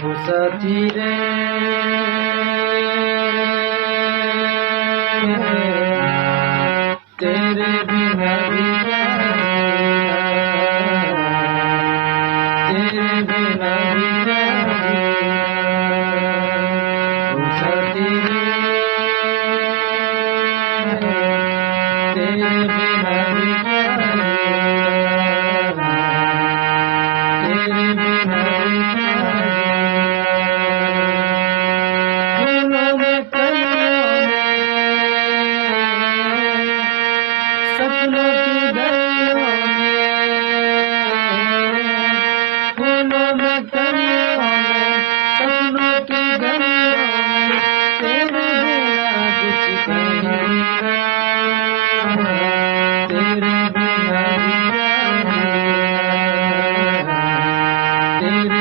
ओ साथी रे तेरे बिना भी क्या जीना, तेरे बिना भी क्या जीना। ओ साथी रे तेरे बिना भी क्या जीना, तेरे बिना भी क्या जीना। फूलों में कलियों में सपनों की गलियों में, फूलों में कलियों में सपनों की गलियों में, तेरे बिना कुछ कहीं ना, तेरे बिना भी क्या जीना, तेरे